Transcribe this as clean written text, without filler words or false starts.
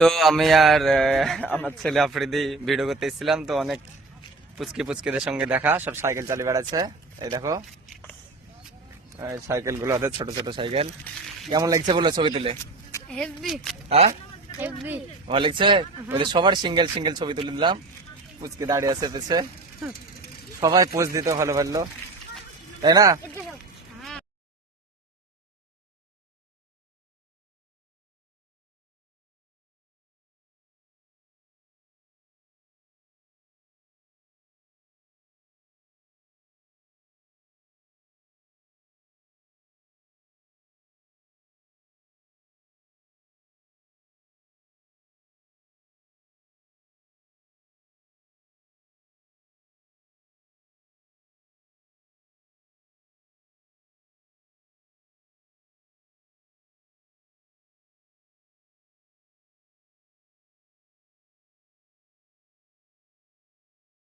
তো আমি আর আমার ছেলে আফ্রিদি ভিডিও করতে এসেছিলাম, তো অনেক পুচকি পুচকিদের সঙ্গে দেখা, সব সাইকেল চালিয়ে বেড়াচ্ছে। এই দেখো এই সাইকেল গুলো, ওদের ছোট ছোট সাইকেল। কেমন লাগছে বলো ছবি তুলে? হেভি হ্যাঁ হেভি। ভালো লাগছে। ওদের সবার সিঙ্গেল সিঙ্গেল ছবি তুলে দিলাম। পুচকি দাঁড়িয়ে আছে পেছে, সবাই পোজ দিতে ভালো পারলো, তাই না?